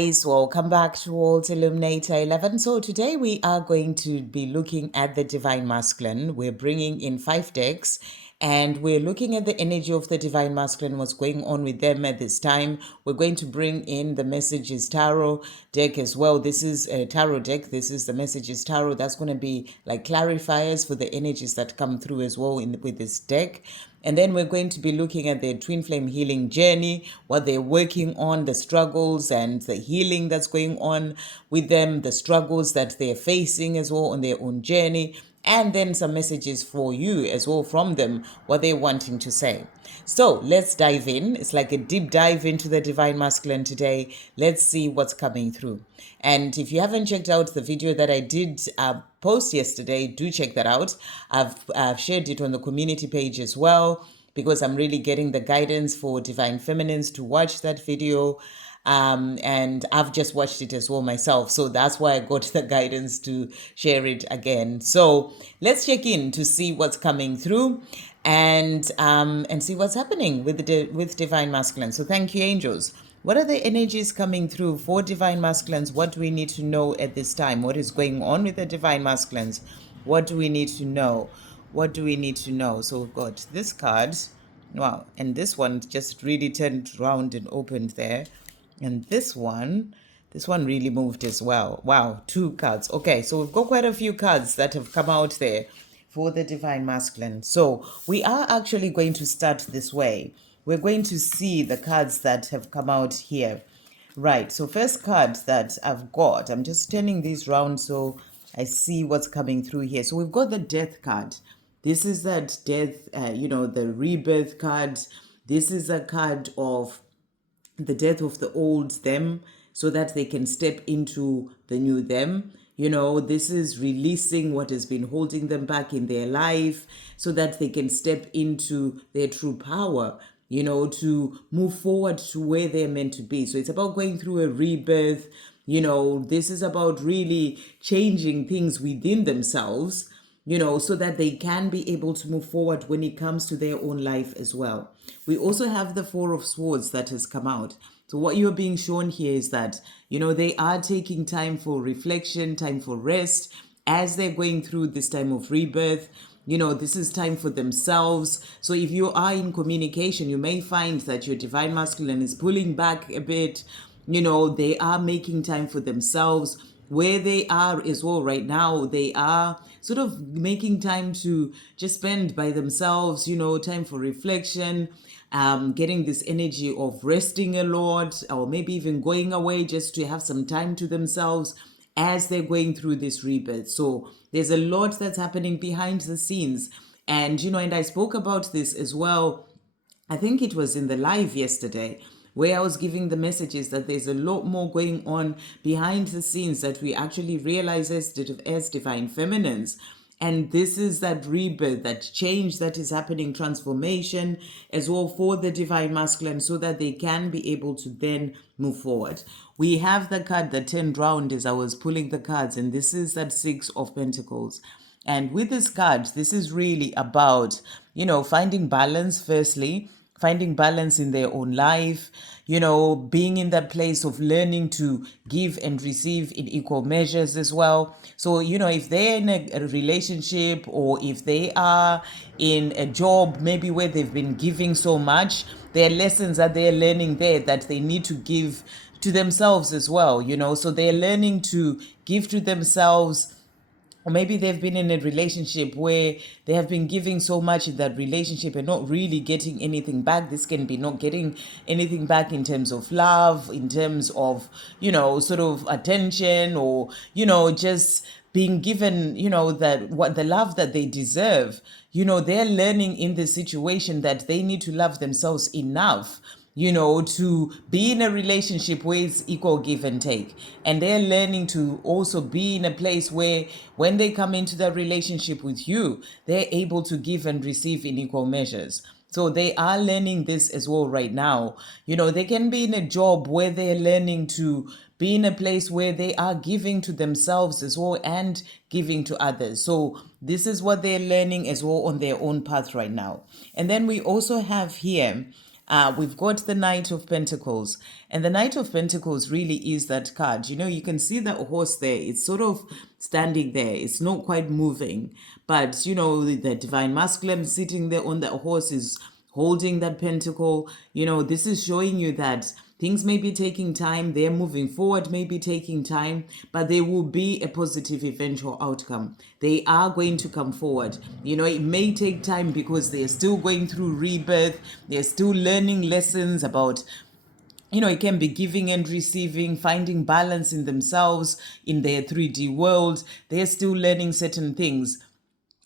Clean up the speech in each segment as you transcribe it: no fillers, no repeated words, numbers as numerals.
Guys, welcome back to Illuminator11. So today we are going to be looking at the Divine Masculine. We're bringing in 5 decks and we're looking at the energy of the Divine Masculine, what's going on with them at this time. We're going to bring in the Messages Tarot deck as well. This is a tarot deck. This is the Messages Tarot. That's going to be like clarifiers for the energies that come through as well with this deck. And then we're going to be looking at their twin flame healing journey, what they're working on, the struggles and the healing that's going on with them, the struggles that they're facing as well on their own journey, and then some messages for you as well from them, what they're wanting to say. So let's dive in. It's like a deep dive into the Divine Masculine today. Let's see what's coming through. And if you haven't checked out the video that I did post yesterday, do check that out. I've shared it on the community page as well, because I'm really getting the guidance for Divine Feminines to watch that video. And I've just watched it as well myself. So that's why I got the guidance to share it again. So let's check in to see what's coming through and see what's happening with Divine Masculine. So thank you, angels. What are the energies coming through for Divine Masculines? What do we need to know at this time? What is going on with the Divine Masculines? What do we need to know? What do we need to know? So we've got this card. Wow. And this one just really turned around and opened there. And this one really moved as well. Wow, 2 cards. Okay, so we've got quite a few cards that have come out there for the Divine Masculine. So we are actually going to start this way. We're going to see the cards that have come out here. Right, so first card that I've got, I'm just turning these round so I see what's coming through here. So we've got the Death card. This is that death, the Rebirth card. This is a card of the death of the old them so that they can step into the new them. This is releasing what has been holding them back in their life so that they can step into their true power, to move forward to where they're meant to be. So it's about going through a rebirth. This is about really changing things within themselves, so that they can be able to move forward when it comes to their own life as well. We also have the 4 of Swords that has come out. So what you're being shown here is that, they are taking time for reflection, time for rest, as they're going through this time of rebirth. This is time for themselves. So if you are in communication, you may find that your Divine Masculine is pulling back a bit. They are making time for themselves. Where they are as well right now, they are sort of making time to just spend by themselves, time for reflection, getting this energy of resting a lot, or maybe even going away just to have some time to themselves as they're going through this rebirth. So there's a lot that's happening behind the scenes. And, and I spoke about this as well. I think it was in the live yesterday, where I was giving the messages that there's a lot more going on behind the scenes that we actually realize as Divine Feminines. And this is that rebirth, that change that is happening, transformation as well for the Divine Masculine, so that they can be able to then move forward. We have the card that turned round as I was pulling the cards, and this is that 6 of Pentacles. And with this card, this is really about, finding balance, firstly, finding balance in their own life, being in that place of learning to give and receive in equal measures as well. So, if they're in a relationship, or if they are in a job, maybe where they've been giving so much, there are lessons that they're learning there that they need to give to themselves as well, so they're learning to give to themselves. Or maybe they've been in a relationship where they have been giving so much in that relationship and not really getting anything back. This can be not getting anything back in terms of love, in terms of, sort of attention, or, just being given, that what the love that they deserve. They're learning in this situation that they need to love themselves enough to be in a relationship where it's equal give and take. And they're learning to also be in a place where when they come into that relationship with you, they're able to give and receive in equal measures. So they are learning this as well right now. They can be in a job where they're learning to be in a place where they are giving to themselves as well and giving to others. So this is what they're learning as well on their own path right now. And then we also have here We've got the Knight of Pentacles. And the Knight of Pentacles really is that card. You know, you can see that horse there. It's sort of standing there. It's not quite moving. But, you know, the Divine Masculine sitting there on that horse is holding that pentacle. You know, this is showing you that things may be taking time, they're moving forward, may be taking time, but there will be a positive eventual outcome. They are going to come forward. You know, it may take time because they're still going through rebirth, they're still learning lessons about, you know, it can be giving and receiving, finding balance in themselves, in their 3D world. They're still learning certain things.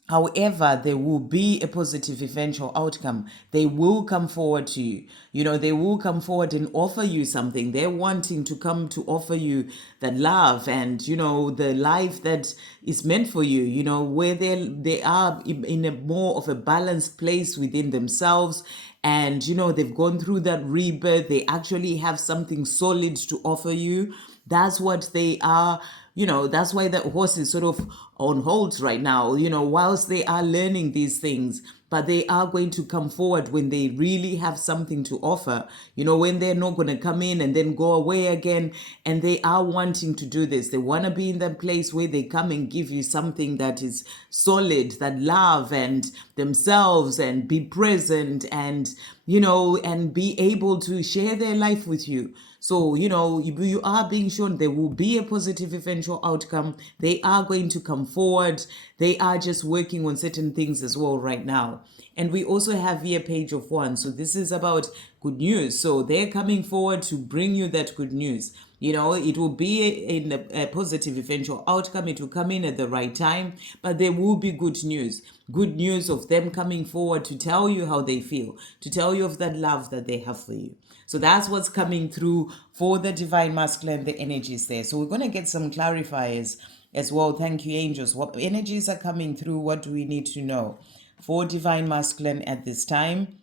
However, there will be a positive eventual outcome. They will come forward to you. You know, they will come forward and offer you something. They're wanting to come to offer you that love and, you know, the life that is meant for you, you know, where they are in a more of a balanced place within themselves. And, you know, they've gone through that rebirth. They actually have something solid to offer you. That's what they are. You know, that's why the horse is sort of on hold right now, you know, whilst they are learning these things. But they are going to come forward when they really have something to offer, you know, when they're not going to come in and then go away again. And they are wanting to do this. They want to be in that place where they come and give you something that is solid, that love and themselves and be present and, you know, and be able to share their life with you. So, you know, you are being shown there will be a positive eventual outcome. They are going to come forward. They are just working on certain things as well right now. And we also have here Page of Wands. So this is about good news. So they're coming forward to bring you that good news. You know, it will be a positive eventual outcome. It will come in at the right time, but there will be good news. Good news of them coming forward to tell you how they feel, to tell you of that love that they have for you. So that's what's coming through for the Divine Masculine, the energies there. So we're going to get some clarifiers as well. Thank you, angels. What energies are coming through? What do we need to know for Divine Masculine at this time?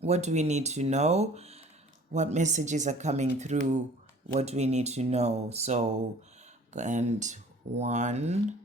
What do we need to know? What messages are coming through? What do we need to know? So, and one,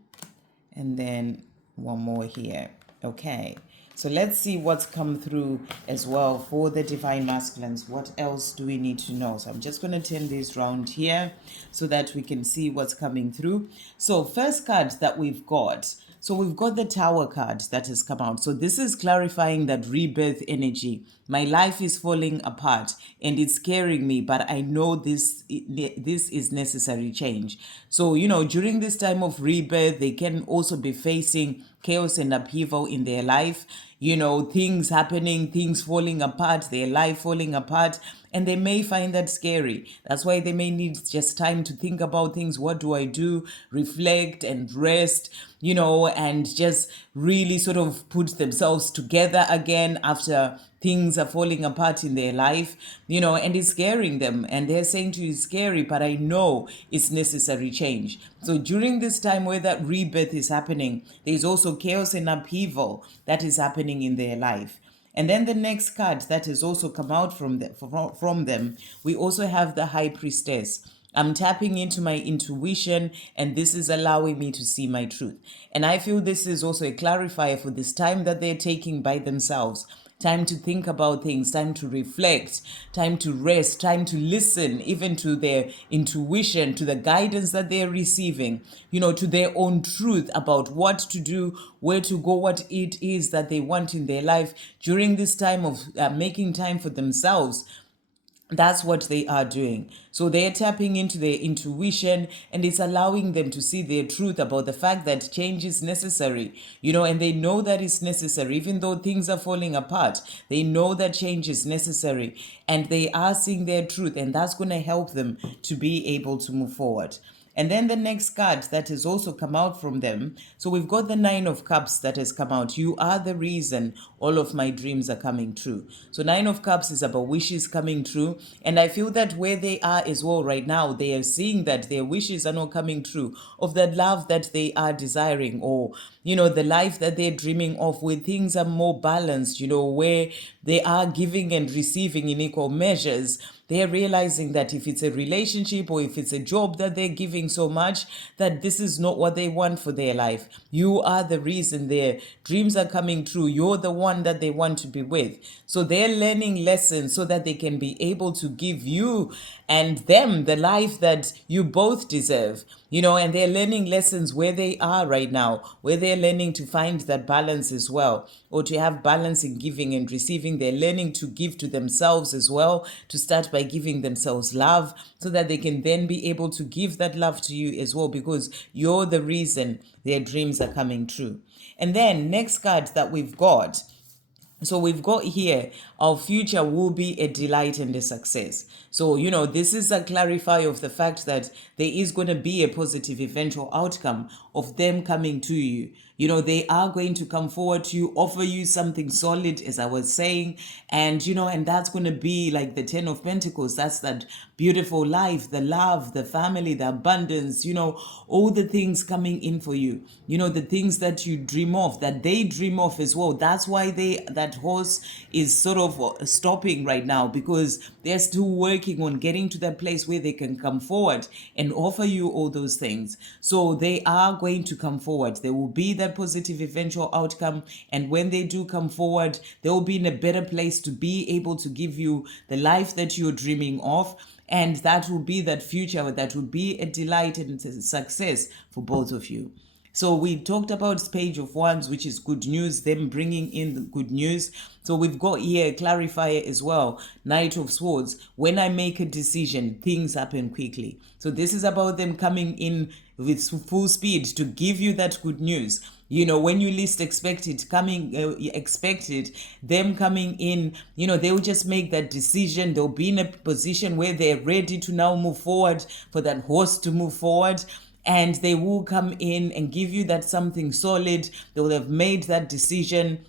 and then one more here. Okay. So let's see what's come through as well for the Divine Masculines. What else do we need to know? So I'm just going to turn this round here so that we can see what's coming through. So first card that we've got. So we've got the Tower card that has come out. So this is clarifying that rebirth energy. My life is falling apart and it's scaring me, but I know this is necessary change. So, you know, during this time of rebirth, they can also be facing chaos and upheaval in their life. You know, things happening, things falling apart, their life falling apart, and they may find that scary. That's why they may need just time to think about things. What do I do? Reflect and rest, you know, and just really sort of put themselves together again after things are falling apart in their life, you know, and it's scaring them. And they're saying to you, it's scary, but I know it's necessary change. So during this time where that rebirth is happening, there's also chaos and upheaval that is happening in their life. And then the next card that has also come out from them, we also have the High Priestess. I'm tapping into my intuition, and this is allowing me to see my truth. And I feel this is also a clarifier for this time that they're taking by themselves. Time to think about things, time to reflect, time to rest, time to listen, even to their intuition, to the guidance that they're receiving, you know, to their own truth about what to do, where to go, what it is that they want in their life during this time of making time for themselves. That's what they are doing. So they're tapping into their intuition, and it's allowing them to see their truth about the fact that change is necessary, you know, and they know that it's necessary. Even though things are falling apart, they know that change is necessary, and they are seeing their truth, and that's going to help them to be able to move forward. And then the next card that has also come out from them. So we've got the Nine of Cups that has come out. You are the reason all of my dreams are coming true. So Nine of Cups is about wishes coming true. And I feel that where they are as well right now, they are seeing that their wishes are not coming true, of that love that they are desiring, or, you know, the life that they're dreaming of, where things are more balanced, you know, where they are giving and receiving in equal measures. They're realizing that if it's a relationship or if it's a job that they're giving so much, that this is not what they want for their life. You are the reason their dreams are coming true. You're the one that they want to be with. So they're learning lessons so that they can be able to give you and them the life that you both deserve. And they're learning lessons where they are right now, where they're learning to find that balance as well, or to have balance in giving and receiving. They're learning to give to themselves as well, to start by giving themselves love so that they can then be able to give that love to you as well, because you're the reason their dreams are coming true. And then next card that we've got, so we've got here, our future will be a delight and a success. So, this is a clarifier of the fact that there is going to be a positive eventual outcome of them coming to you. They are going to come forward to you, offer you something solid, as I was saying. And that's going to be like the 10 of Pentacles. That's that beautiful life, the love, the family, the abundance, all the things coming in for you. The things that you dream of, that they dream of as well. That's why that horse is sort of stopping right now, because they're still working on getting to that place where they can come forward and offer you all those things. So they are going to come forward. There will be that positive eventual outcome. And when they do come forward, they will be in a better place to be able to give you the life that you're dreaming of. And that will be that future that will be a delight and a success for both of you. So we talked about Page of Wands, which is good news, them bringing in the good news. So we've got here a clarifier as well, Knight of Swords. When I make a decision, things happen quickly. So this is about them coming in with full speed to give you that good news. When you least expect it, them coming in, they'll just make that decision. They'll be in a position where they're ready to now move forward, for that horse to move forward. And they will come in and give you that something solid. They will have made that decision.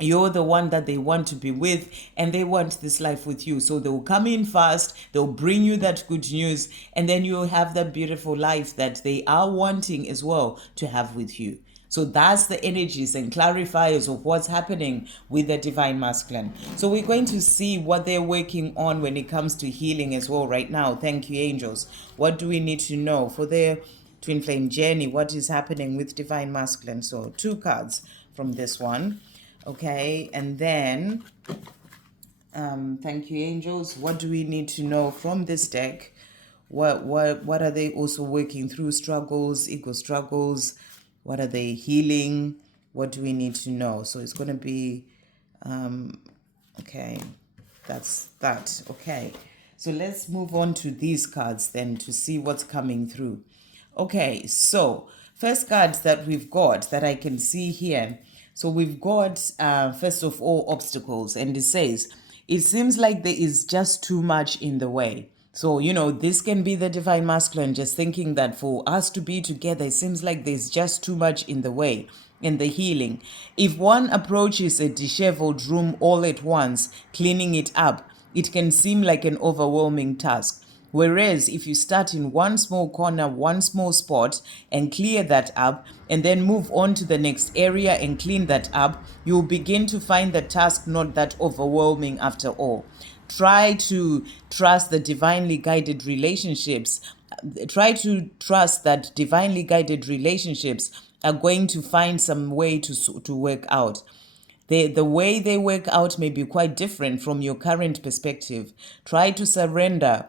You're the one that they want to be with, and they want this life with you. So they'll come in fast, they'll bring you that good news, and then you'll have that beautiful life that they are wanting as well to have with you. So that's the energies and clarifiers of what's happening with the Divine Masculine. So we're going to see what they're working on when it comes to healing as well right now. Thank you, angels. What do we need to know for their twin flame journey? What is happening with Divine Masculine? So 2 cards from this one. Okay, and then thank you, angels. What do we need to know from this deck? What are they also working through? Struggles, ego struggles. What are they healing? What do we need to know? So it's going to be okay, that's that. Okay, so let's move on to these cards then to see what's coming through. Okay, so first cards that we've got that I can see here. So we've got, first of all, obstacles. And it says, it seems like there is just too much in the way. So, this can be the Divine Masculine just thinking that for us to be together, it seems like there's just too much in the way in the healing. If one approaches a disheveled room all at once, cleaning it up, it can seem like an overwhelming task. Whereas if you start in one small corner, one small spot, and clear that up, and then move on to the next area and clean that up, you'll begin to find the task not that overwhelming after all. Try to trust the divinely guided relationships. Try to trust that divinely guided relationships are going to find some way to work out. The way they work out may be quite different from your current perspective. Try to surrender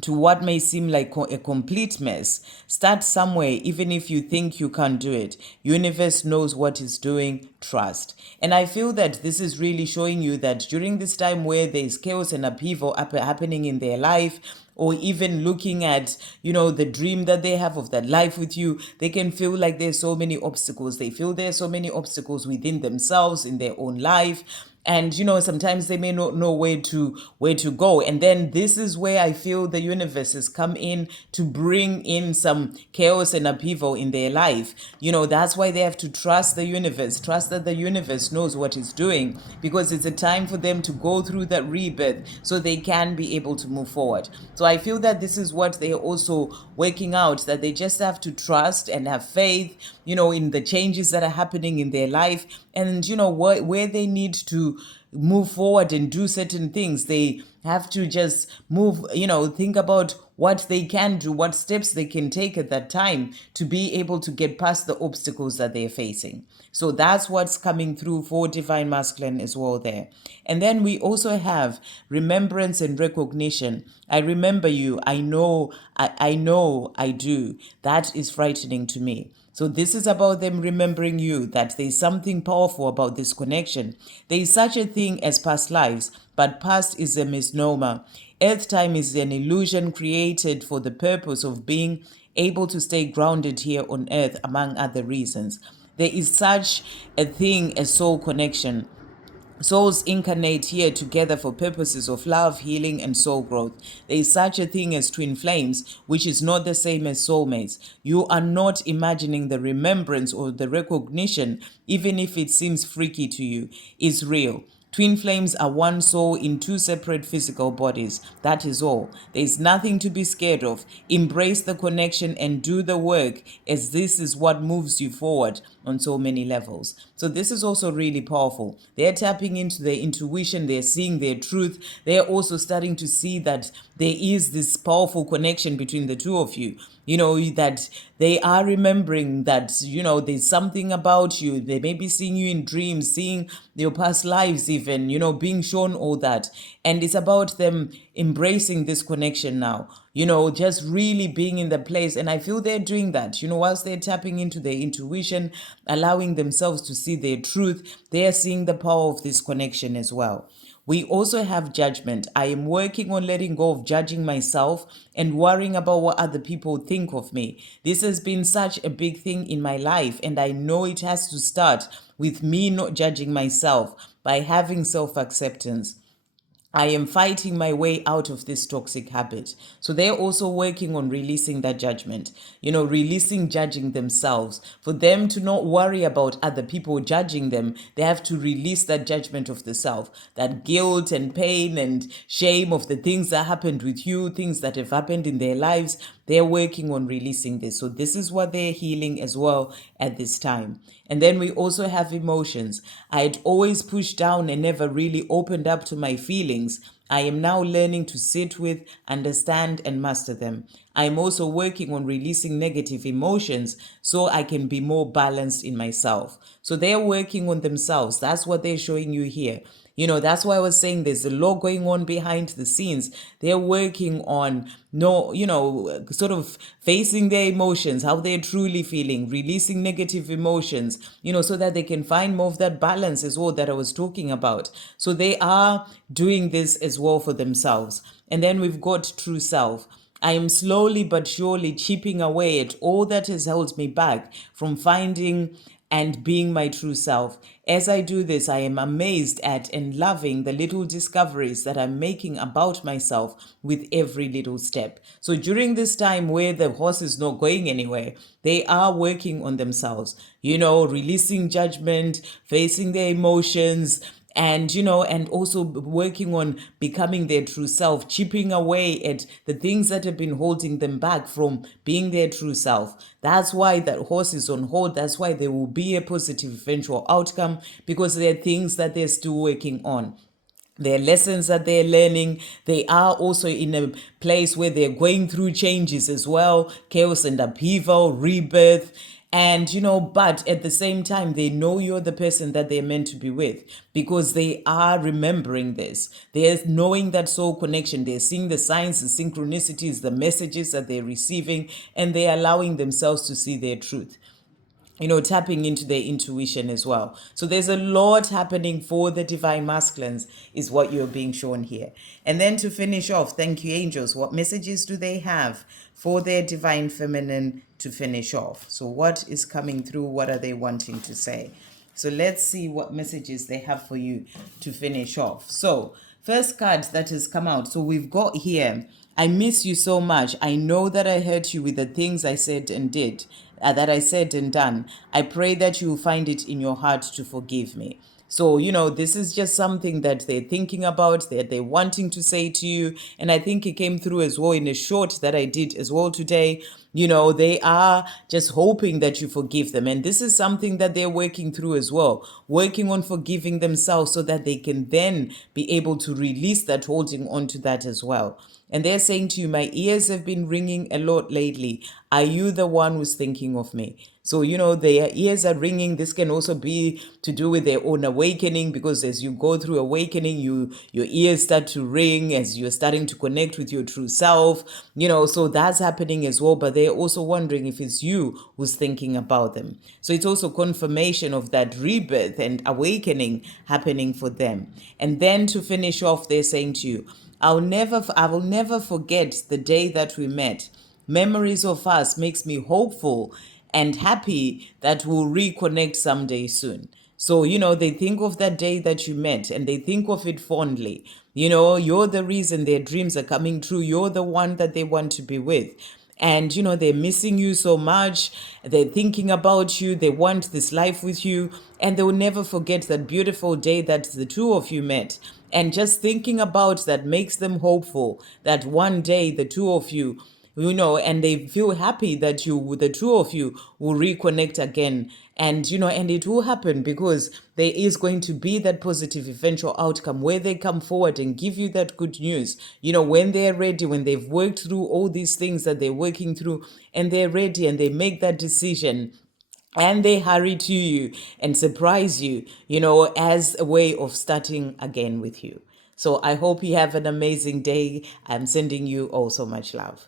to what may seem like a complete mess. Start somewhere, even if you think you can't do it. Universe knows what it's doing. Trust. And I feel that this is really showing you that during this time where there's chaos and upheaval happening in their life, or even looking at, the dream that they have of that life with you, they can feel like there's so many obstacles. They feel there's so many obstacles within themselves, in their own life. And, sometimes they may not know where to go. And then this is where I feel the universe has come in to bring in some chaos and upheaval in their life. That's why they have to trust the universe, trust that the universe knows what it's doing, because it's a time for them to go through that rebirth so they can be able to move forward. So I feel that this is what they're also working out, that they just have to trust and have faith, in the changes that are happening in their life, and, where they need to move forward and do certain things. They have to just move, think about what they can do, what steps they can take at that time to be able to get past the obstacles that they're facing. So that's what's coming through for Divine Masculine as well there. And then we also have remembrance and recognition. I remember you. I know I do. That is frightening to me. So this is about them remembering you, that there's something powerful about this connection. There is such a thing as past lives, but past is a misnomer. Earth time is an illusion created for the purpose of being able to stay grounded here on earth, among other reasons. There is such a thing as soul connection. Souls incarnate here together for purposes of love, healing, and soul growth. There is such a thing as twin flames, which is not the same as soulmates. You are not imagining the remembrance or the recognition, even if it seems freaky to you, is real. Twin flames are one soul in two separate physical bodies. That is all. There is nothing to be scared of. Embrace the connection and do the work, as this is what moves you forward on so many levels. So this is also really powerful. They're tapping into their intuition. They're seeing their truth. They're also starting to see that there is this powerful connection between the two of you. That they are remembering that, there's something about you. They may be seeing you in dreams, seeing your past lives even, being shown all that. And it's about them embracing this connection now, just really being in the place. And I feel they're doing that, whilst they're tapping into their intuition, allowing themselves to see their truth, they're seeing the power of this connection as well. We also have judgment. I am working on letting go of judging myself and worrying about what other people think of me. This has been such a big thing in my life, and I know it has to start with me not judging myself, by having self-acceptance. I am fighting my way out of this toxic habit. So they're also working on releasing that judgment, releasing judging themselves. For them to not worry about other people judging them, they have to release that judgment of the self, that guilt and pain and shame of the things that happened with you, things that have happened in their lives. They're working on releasing this. So this is what they're healing as well at this time. And then we also have emotions. I had always pushed down and never really opened up to my feelings. I am now learning to sit with, understand, and master them. I am also working on releasing negative emotions so I can be more balanced in myself. So they're working on themselves. That's what they're showing you here. That's why I was saying there's a lot going on behind the scenes. They're working on sort of facing their emotions, how they're truly feeling, releasing negative emotions, so that they can find more of that balance as well that I was talking about. So they are doing this as well for themselves. And then we've got true self. I am slowly but surely chipping away at all that has held me back from finding and being my true self. As I do this, I am amazed at and loving the little discoveries that I'm making about myself with every little step. So during this time where the horse is not going anywhere, they are working on themselves, releasing judgment, facing their emotions, and also working on becoming their true self, chipping away at the things that have been holding them back from being their true self. That's why that horse is on hold. That's why there will be a positive eventual outcome, because there are things that they're still working on. Their lessons that they're learning. They are also in a place where they're going through changes as well, chaos and upheaval, rebirth. And, but at the same time, they know you're the person that they're meant to be with, because they are remembering this. They're knowing that soul connection. They're seeing the signs, the synchronicities, the messages that they're receiving, and they're allowing themselves to see their truth. Tapping into their intuition as well. So there's a lot happening for the divine masculines is what you're being shown here. And then to finish off, thank you, angels. What messages do they have for their divine feminine to finish off? So what is coming through? What are they wanting to say? So let's see what messages they have for you to finish off. So first card that has come out. So we've got here, I miss you so much. I know that I hurt you with the things I said and did, that I said and done. I pray that you will find it in your heart to forgive me. So, this is just something that they're thinking about, that they're wanting to say to you. And I think it came through as well in a short that I did as well today. They are just hoping that you forgive them. And this is something that they're working through as well, working on forgiving themselves so that they can then be able to release that holding on to that as well. And they're saying to you, my ears have been ringing a lot lately. Are you the one who's thinking of me? So, their ears are ringing. This can also be to do with their own awakening, because as you go through awakening, your ears start to ring as you're starting to connect with your true self, so that's happening as well. But they're also wondering if it's you who's thinking about them. So it's also confirmation of that rebirth and awakening happening for them. And then to finish off, they're saying to you, I will never forget the day that we met. Memories of us makes me hopeful and happy that we'll reconnect someday soon. So, they think of that day that you met and they think of it fondly. You're the reason their dreams are coming true. You're the one that they want to be with. And, they're missing you so much. They're thinking about you. They want this life with you. And they will never forget that beautiful day that the two of you met. And just thinking about that makes them hopeful that one day the two of you, and they feel happy that the two of you will reconnect again. And, and it will happen because there is going to be that positive eventual outcome where they come forward and give you that good news. When they're ready, when they've worked through all these things that they're working through and they're ready and they make that decision, and they hurry to you and surprise you, as a way of starting again with you. So I hope you have an amazing day. I'm sending you all so much love.